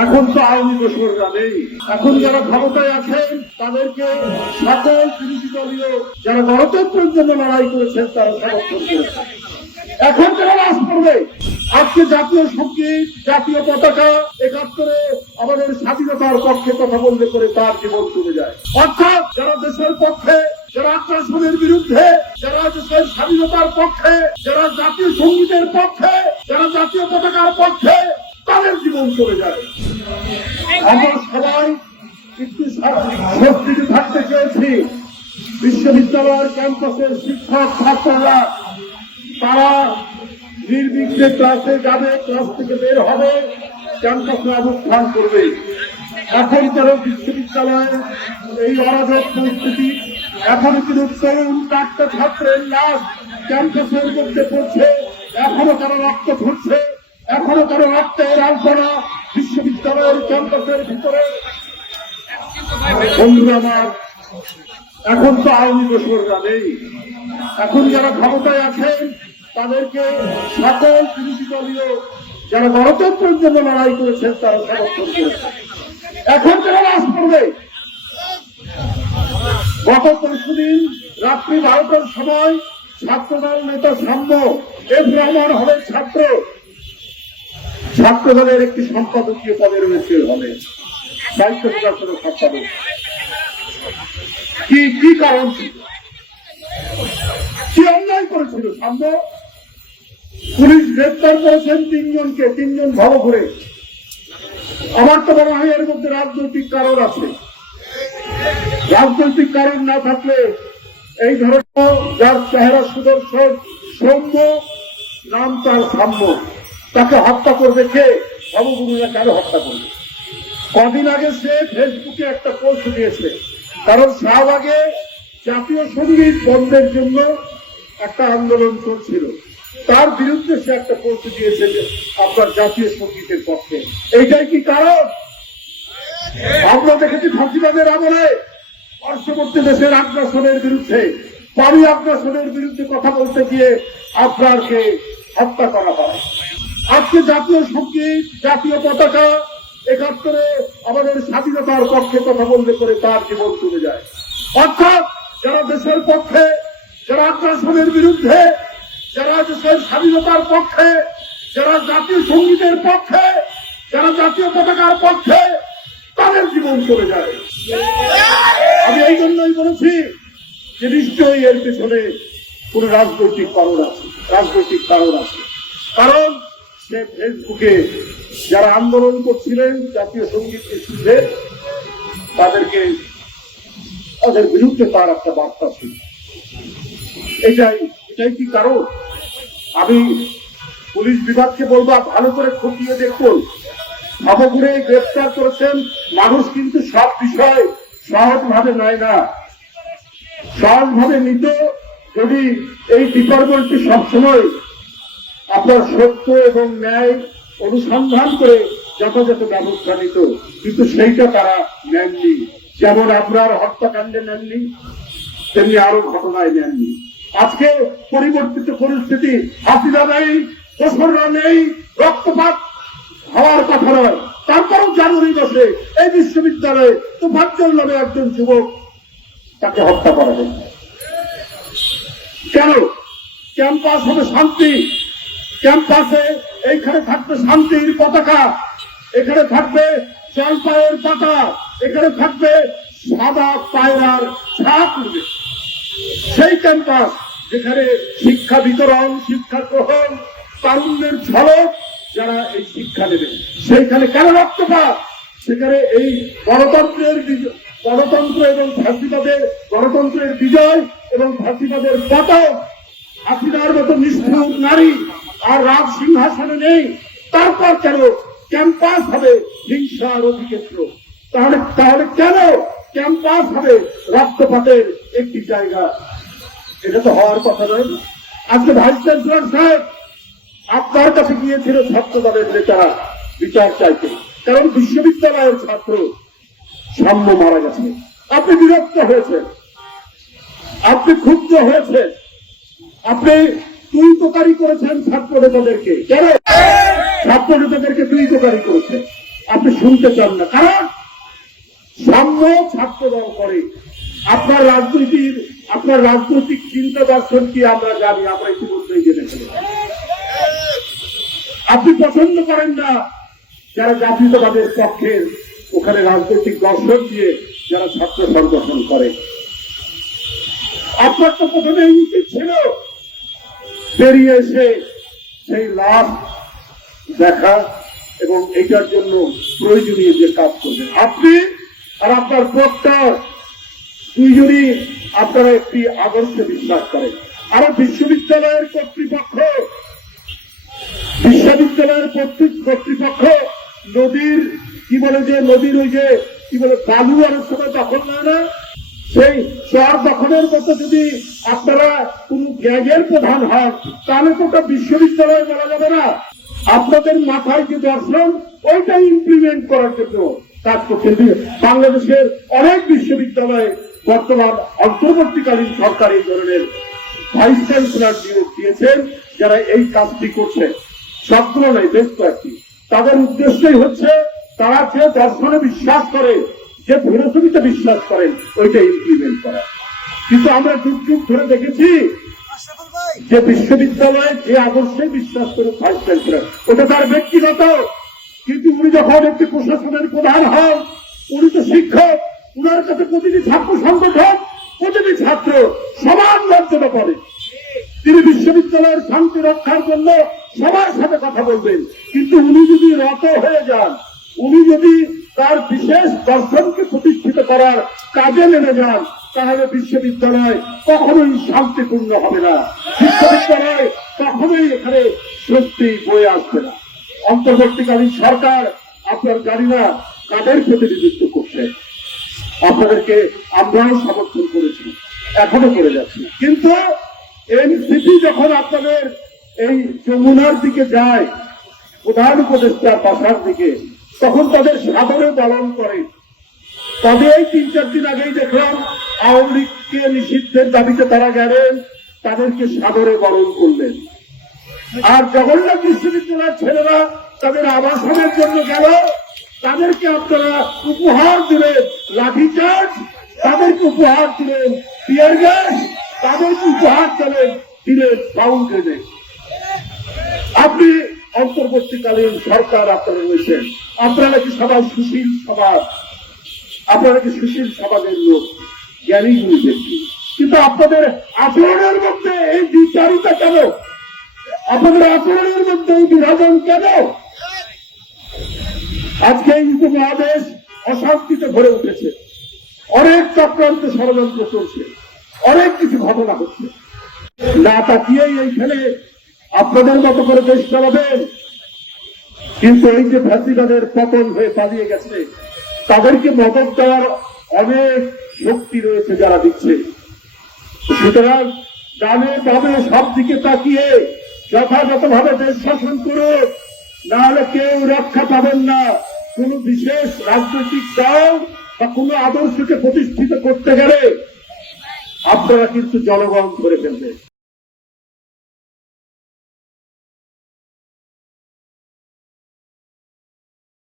এখন তো আওয়ামী দোসররা নেই। এখন যারা ক্ষমতায় আছেন তাদেরকে সকল বিরোধী দলীয় যারা গণতন্ত্রের জন্য লড়াই করেছেন তারা সমর্থন করেছেন। এখন যারা রাজ করবে, আজকে জাতীয় সঙ্গীত, জাতীয় পতাকা, ৭১ আমাদের স্বাধীনতার পক্ষে কথা বলতে করে তার জীবন চলে যায়। অর্থাৎ যারা দেশের পক্ষে, যারা আগ্রাসনের বিরুদ্ধে, যারা দেশের স্বাধীনতার পক্ষে, যারা জাতীয় সঙ্গীতের পক্ষে, যারা জাতীয় পতাকার পক্ষে, তাদের জীবন চলে যায়। আমরা সবাই একটু শক্তিতে থাকতে চেয়েছি। বিশ্ববিদ্যালয়ের ক্যাম্পাসের শিক্ষক ছাত্ররা তারা নির্বিঘ্নে ক্লাসে যাবে, ক্লাস থেকে বের হবে, ক্যাম্পাসে অবস্থান করবে। এখন কেন বিশ্ববিদ্যালয়ের এই অরাজক পরিস্থিতি, এখন কিন্তু তরুণ চারটা ছাত্রের লাশ ক্যাম্পাসের মধ্যে পড়ছে, এখনো কারো রক্ত ঝরছে, এখনো কারো রক্তের আলপনা বিশ্ববিদ্যালয়ের ক্যাম্পাসের ভিতরে। বন্ধুরা আমার, এখন তো আওয়ামী দোসররা নেই। এখন যারা ক্ষমতায় আছেন তাদেরকে সকল বিরোধী দলীয় যারা গণতন্ত্রের জন্য লড়াই করেছেন তারা সমর্থন করেছেন। এখন যারা রাজ করবে, গত পরশুদিন রাত্রি 12টার সময় ছাত্রদল নেতা সাম্য এফ রহমান হলের ছাত্রদলের একটি সম্পাদকীয় পদে রয়েছে হলে দায়িত্ব প্রকাশের সম্পাদক। কি কারণ ছিল, কি অন্যায় করেছিল সাম্য? পুলিশ গ্রেপ্তার করেছেন ৩ জনকে, ৩ জন ভালো করে। আমার তো মনে হয় এর মধ্যে রাজনৈতিক কারণ আছে। রাজনৈতিক কারণ না থাকলে এই ধরনের যার চেহারা সুদর্শন, সৌম্য, নাম তার সাম্য, তাকে হত্যা করবে কে? ভবগুরুরা কেন হত্যা করবে? কদিন আগে সে ফেসবুকে একটা পোস্ট দিয়েছে, কারণ শাহবাগে জাতীয় সঙ্গীত বন্ধের জন্য একটা আন্দোলন চলছিল, তার বিরুদ্ধে সে একটা পোস্ট দিয়েছে যে আপনার জাতীয় সঙ্গীতের পক্ষে। এইটাই কি কারণ? আমরা দেখেছি ফাঁসিবাদের আমলে পার্শ্ববর্তী দেশের আগ্রাসনের বিরুদ্ধে, পানি আগ্রাসনের বিরুদ্ধে কথা বলতে গিয়ে আপনারকে হত্যা করা হয়। আজকে জাতীয় সঙ্গীত, জাতীয় পতাকা, ৭১ আমাদের স্বাধীনতার পক্ষে কথা বলতে করে তার জীবন চলে যায়। অর্থাৎ যারা দেশের পক্ষে, যারা আগ্রাসনের বিরুদ্ধে, যারা দেশের স্বাধীনতার পক্ষে, যারা জাতীয় সঙ্গীতের পক্ষে, যারা জাতীয় পতাকার পক্ষে, তাদের জীবন চলে যায়। আমি এই জন্যই বলেছি যে নিশ্চয়ই এর পেছনে কোন রাজনৈতিক কারণ আছে, রাজনৈতিক কারণ আছে। কারণ সে ফেসবুকে যারা আন্দোলন করছিলেন জাতীয় সঙ্গীত ইস্যুতে, তাদের বিরুদ্ধে তার একটা বার্তা ছিল। এটাই কি কারণ? আমি পুলিশ বিভাগকে বলবো ভালো করে খতিয়ে দেখুন। নবঘুরে গ্রেফতার করেছেন মানুষ, কিন্তু সব বিষয় সহজভাবে নেয় না। সহজভাবে নিত যদি এই ডিপার্টমেন্টটি সবসময় আপনার সত্য এবং ন্যায় অনুসন্ধান করে যথাযথ ব্যবস্থা নিত, কিন্তু সেইটা তারা নেননি। যেমন আপনার হত্যাকাণ্ডে নেননি, তেমনি আরো ঘটনায় নেননি। আজকে পরিবর্তিত পরিস্থিতি, হাসিনা নেই, দোসররা নেই, রক্তপাত হওয়ার কথা নয়, তারপরও জানুয়ারি মাসে এই বিশ্ববিদ্যালয়ে তোফাজ্জল নামে একজন যুবক, তাকে হত্যা করা হয়েছে। কেন? ক্যাম্পাস হবে শান্তি, ক্যাম্পাসে এইখানে থাকবে শান্তির পতাকা, এখানে থাকবে জলপাইয়ের পাতা, এখানে থাকবে সাদা পায়রার ছাপ উঠবে। সেই ক্যাম্পাস যেখানে শিক্ষা বিতরণ, শিক্ষা গ্রহণ, তারুণ্যের ঝলক, যারা এই শিক্ষা নেবে, সেইখানে কেন রক্তপাত? সেখানে এই গণতন্ত্র এবং ফাঁসিবাদের, গণতন্ত্রের বিজয় এবং ফাঁসিবাদের পতন, হাসিনার মতো নিষ্ঠুর নারী আর রাজ সিংহাসনে নেই, তারপর কেন ক্যাম্পাস হবে হিংসার অধিক্ষেত্র? তাহলে কেন ক্যাম্পাস হবে রক্তপাতের একটি জায়গা? এটা তো হওয়ার কথা নয়। আজকে ভাইস চ্যান্সেলর সাহেব আপনার কাছে গিয়েছিল ছাত্র দলের নেতারা বিচার চাইতে, কারণ বিশ্ববিদ্যালয়ের ছাত্র সাম্য মারা গেছে। আপনি বিরক্ত হয়েছেন, আপনি ক্ষুব্ধ হয়েছেন, আপনি তুই তোকারি করেছেন ছাত্র নেতাদেরকে। কেন ছাত্র নেতাদেরকে তুই তোকারি করেছেন? আপনি শুনতে চান না, কারণ সাম্য ছাত্র দল করে। আপনার রাজনৈতিক চিন্তা দর্শন কি আমরা জানি, আমরা ইতিমধ্যেই জেনে ফেলেছি। আপনি পছন্দ করেন না যারা জাতীয়তাবাদের পক্ষে ওখানে রাজনৈতিক দর্শন দিয়ে যারা ছাত্র সংগঠন করে। আপনার তো প্রথমে উচিত ছিল বেরিয়ে এসে সেই লাভ দেখা এবং এটার জন্য প্রয়োজনীয় যে কাজ করবেন। আপনি আর আপনার প্রক্টর দুইজনই আপনারা একটি আদর্শে বিশ্বাস করেন। আর বিশ্ববিদ্যালয়ের কর্তৃপক্ষ নদীর নদীর ওই যে কি বলে বালু অনেক সময় দখল নেয় না, সেই চর দখলের মতো যদি আপনারা কোন গ্যাংয়ের প্রধান হন তাহলে তো ওটা বিশ্ববিদ্যালয় বলা যাবে না। আপনাদের মাথায় যে দর্শন ওইটা ইমপ্লিমেন্ট করার জন্য কাজ করতে বাংলাদেশের অনেক বিশ্ববিদ্যালয়ে বর্তমান অন্তর্বর্তীকালীন সরকার এই ধরনের ভাইস চ্যান্সেলর নিয়োগ দিয়েছেন যারা এই কাজটি করছে। সবগুলো নয়, বেশ কয়েকটি। তাদের উদ্দেশ্যই হচ্ছে তারা যে দর্শনে বিশ্বাস করে, যে ফিলোসফিতে বিশ্বাস করেন, ওইটা ইমপ্লিমেন্ট করা। কিন্তু আমরা যুগ যুগ ধরে দেখেছি যে বিশ্ববিদ্যালয়ে যে আদর্শে বিশ্বাস করে ভাইস চ্যান্সেলর, ওটা তার ব্যক্তিগত। কিন্তু উনি যখন একটি প্রশাসনের প্রধান হন, উনি তো শিক্ষক, উনার কাছে প্রতিটি ছাত্র সংগঠন, প্রতিটি ছাত্র সমান মর্যাদা করে। তিনি বিশ্ববিদ্যালয়ের শান্তি রক্ষার জন্য সবার সাথে কথা বলবেন। কিন্তু উনি যদি রত হয়ে যান, উনি যদি তার বিশেষ দর্শনকে প্রতিষ্ঠিত করার কাজে নেমে যান, তাহলে বিশ্ববিদ্যালয় কখনোই শান্তিপূর্ণ হবে না। বিশ্ববিদ্যালয় কখনোই এখানে স্বস্তি বয়ে আসবে না। অন্তর্বর্তীকালীন সরকার, আপনার জানি না কাদের প্রতিনিধিত্ব করছে, আপনাদেরকে আমরাও সমর্থন করেছি, এখনো করে যাচ্ছি। কিন্তু এনসিপি যখন আপনাদের এই যমুনার দিকে যায়, প্রধান উপদেষ্টার বাসার দিকে, তখন তাদের সাদরে পালন করে। তবে এই 3-4 দিন আগেই দেখলাম আওয়ামী লীগকে নিষিদ্ধের দাবিতে তারা গেলেন, তাদেরকে সাদরে বরণ করলেন। আর জগন্নাথ বিশ্ববিদ্যালয়ের ছেলেরা তাদের আবাসনের জন্য গেল, তাদেরকে আপনারা উপহার দিলেন লাঠিচার্জ, তাদেরকে উপহার দিলেন টিয়ার গ্যাস, তাদেরকে উপহার দিলেন সাউন্ড গ্রেনেড। আপনি অন্তর্বর্তীকালীন সরকার আপনারা রয়েছেন, আপনারা কি সবাই সুশীল সমাজ, আপনারা কি সুশীল সমাজের লোক, জ্ঞানী গুণী ব্যক্তি, কিন্তু আপনাদের আচরণের মধ্যে এই দ্বিচারিতা কেন? আপনাদের আচরণের মধ্যে এই বিভাজন কেন? আজকে এই উপমহাদেশ অশান্তিতে ভরে উঠেছে, অনেক চক্রান্ত ষড়যন্ত্র চলছে, অনেক কিছু ঘটনা হচ্ছে। না তাকিয়েই এইখানে আপনাদের মতো করে দেশ চালাবেন। কিন্তু এই যে ফ্যাসিবাদের পতন হয়ে পালিয়ে গেছে, তাদেরকে মদত দেওয়ার অনেক শক্তি রয়েছে যারা দিচ্ছে। সুতরাং ডানে বামে সব দিকে তাকিয়ে যথাযথভাবে দেশ শাসন করুন, না হলে কেউ রক্ষা পাবেন না। কোন বিশেষ রাজনৈতিক দল বা কোন আদর্শকে প্রতিষ্ঠিত করতে গেলে আপনারা কিন্তু জনগণ করে ফেলবে।